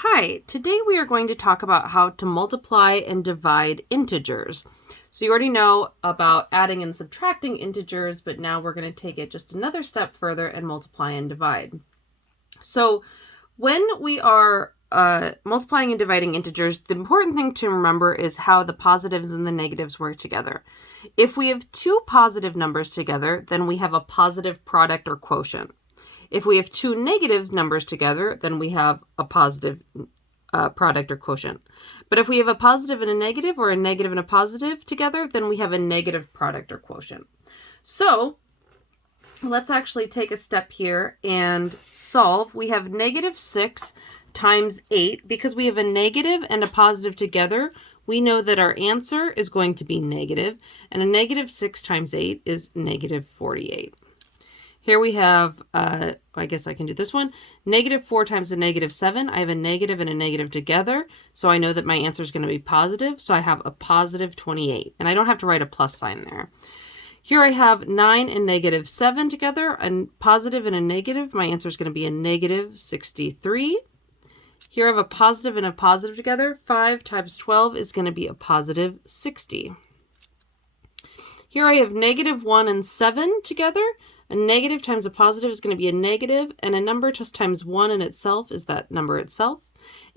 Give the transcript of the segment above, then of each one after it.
Hi, today we are going to talk about how to multiply and divide integers. So you already know about adding and subtracting integers, but now we're going to take it just another step further and multiply and divide. So when we are multiplying and dividing integers, the important thing to remember is how the positives and the negatives work together. If we have two positive numbers together, then we have a positive product or quotient. If we have two negative numbers together, then we have a positive product or quotient. But if we have a positive and a negative, or a negative and a positive together, then we have a negative product or quotient. So let's actually take a step here and solve. We have -6 times 8. Because we have a negative and a positive together, we know that our answer is going to be negative, and a -6 times 8 is -48. Here we have, I guess I can do this one, -4 times a -7. I have a negative and a negative together, so I know that my answer is going to be positive, so I have a positive 28. And I don't have to write a plus sign there. Here I have 9 and -7 together, a positive and a negative. My answer is going to be a -63. Here I have a positive and a positive together. 5 times 12 is going to be a positive 60. Here I have -1 and 7 together. A negative times a positive is going to be a negative, and a number just times 1 in itself is that number itself.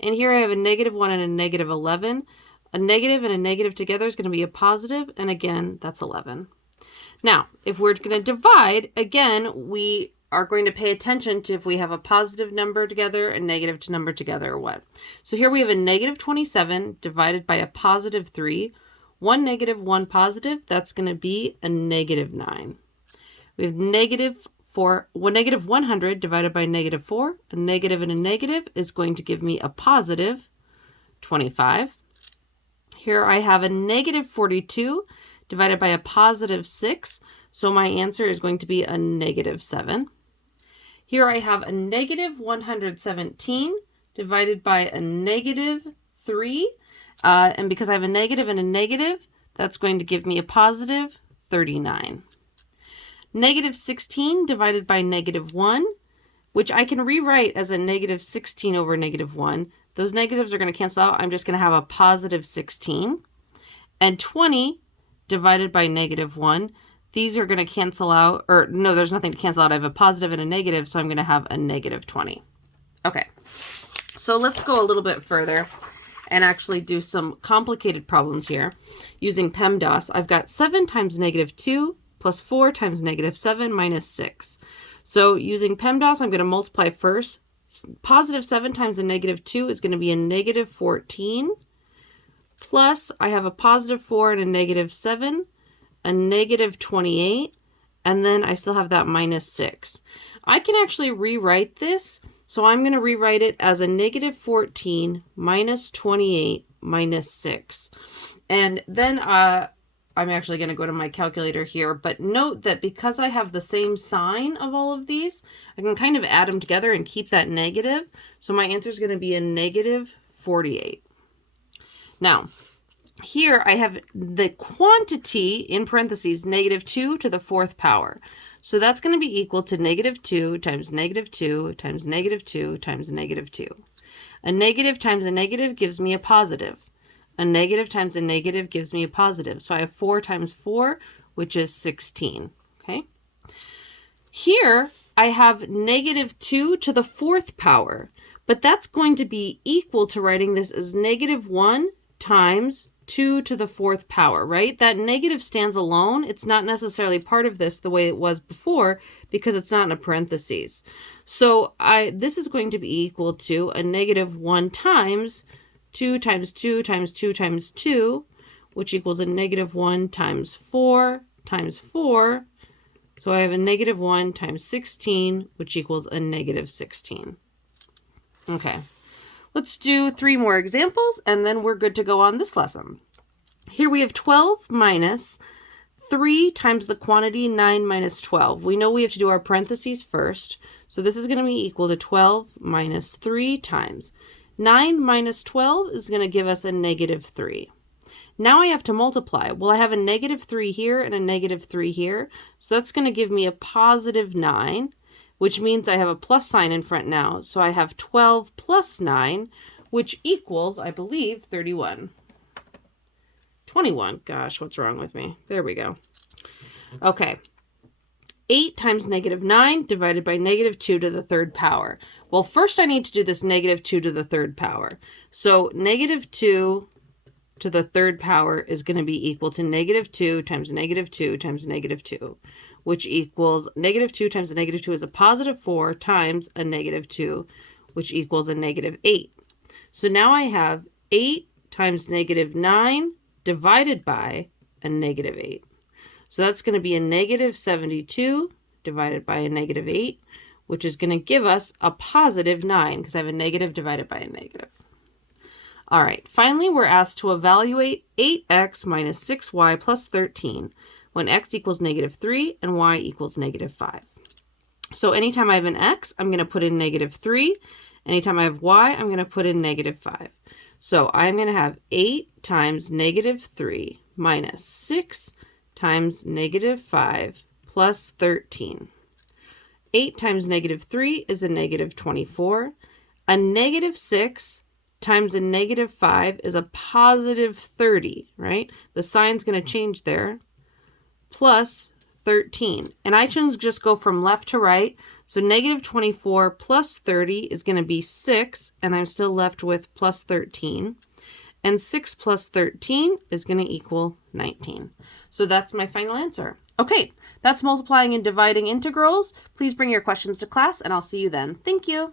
And here I have a -1 and a -11. A negative and a negative together is going to be a positive, and again, that's 11. Now, if we're going to divide, again, we are going to pay attention to if we have a positive number together, a negative number together, or what. So here we have a -27 divided by a positive 3. 1 negative, 1 positive, that's going to be a -9. We have -100 divided by -4. A negative and a negative is going to give me a positive 25. Here I have a -42 divided by a positive 6. So my answer is going to be a -7. Here I have a -117 divided by a -3. And because I have a negative and a negative, that's going to give me a positive 39. -16 divided by -1, which I can rewrite as a -16 over -1. Those negatives are going to cancel out. I'm just going to have a positive 16. And 20 divided by -1. These are going to cancel out, or no, there's nothing to cancel out. I have a positive and a negative, so I'm going to have a -20. Okay, so let's go a little bit further and actually do some complicated problems here using PEMDAS. I've got 7 times -2 plus 4 times -7 minus 6. So using PEMDAS, I'm going to multiply first. Positive 7 times a -2 is going to be a -14. Plus, I have a positive 4 and a -7, a -28, and then I still have that -6. I can actually rewrite this, so I'm going to rewrite it as a -14 minus 28 minus 6. And then I'm actually going to go to my calculator here, but note that because I have the same sign of all of these, I can kind of add them together and keep that negative. So my answer is going to be a -48. Now, here I have the quantity, in parentheses, -2 to the 4th power. So that's going to be equal to -2 times -2 times -2 times -2. A negative times a negative gives me a positive. A negative times a negative gives me a positive. So I have 4 times 4, which is 16. Okay. Here I have -2 to the 4th power, but that's going to be equal to writing this as -1 times 2 to the 4th power, right? That negative stands alone. It's not necessarily part of this the way it was before because it's not in a parentheses. So this is going to be equal to a -1 times 2 times 2 times 2 times 2, which equals a -1 times 4 times 4. So I have a -1 times 16, which equals a -16. Okay, let's do 3 more examples, and then we're good to go on this lesson. Here we have 12 minus 3 times the quantity 9 minus 12. We know we have to do our parentheses first, so this is going to be equal to 12 minus 3 times 9 minus 12 is going to give us a -3. Now I have to multiply. Well, I have a -3 here and a -3 here. So that's going to give me a +9. which means I have a plus sign in front now. So I have 12 plus 9, which equals, I believe, 31. 21. Gosh, what's wrong with me? There we go. Okay. 8 times negative 9 divided by negative 2 to the third power. Well, first I need to do this negative 2 to the third power. So negative 2 to the third power is going to be equal to negative 2 times negative 2 times negative 2, which equals negative 2 times a negative 2 is a positive 4 times a negative 2, which equals a negative 8. So now I have 8 times negative 9 divided by a negative 8. So that's going to be a negative 72 divided by a negative 8, which is going to give us a positive 9 because I have a negative divided by a negative. All right, finally, we're asked to evaluate 8x minus 6y plus 13 when x equals negative 3 and y equals negative 5. So anytime I have an x, I'm going to put in negative 3. Anytime I have y, I'm going to put in negative 5. So I'm going to have 8 times negative 3 minus 6 times negative 5 plus 13. 8 times negative 3 is a negative 24. A negative 6 times a negative 5 is a positive 30, right? The sign's going to change there. Plus 13. And I can just go from left to right. So negative 24 plus 30 is going to be 6, and I'm still left with plus 13. And 6 plus 13 is going to equal 19. So that's my final answer. Okay, that's multiplying and dividing integrals. Please bring your questions to class, and I'll see you then. Thank you.